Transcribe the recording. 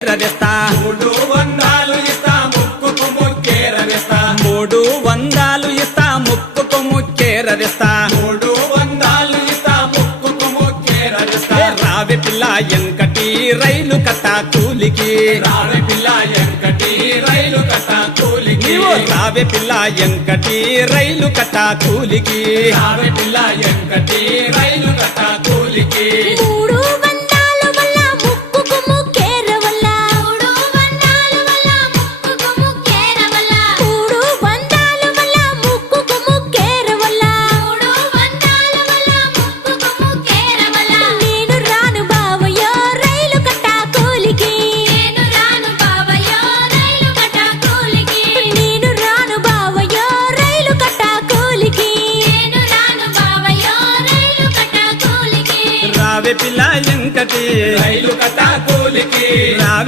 రవిస్తా 300 ఇస్తా ముక్కుకు ముక్కేరవిస్తా 300 ఇస్తా ముక్కుకు ముక్కేరవిస్తా 300 ఇస్తా ముక్కుకు ముక్కేరవిస్తా రావి పిల్ల ఎంకటి రైలు కట్ట కూలికి రావి పిల్ల ఎంకటి రైలు కట్ట కూలికి రావి పిల్ల ఎంకటి రైలు కట్ట కూలికి రావి పిల్ల ఎంకటి రైలు కట్ట కూలికి 300 పిల్ల ఎంకటి రైలు కట్ట కూలికి రావి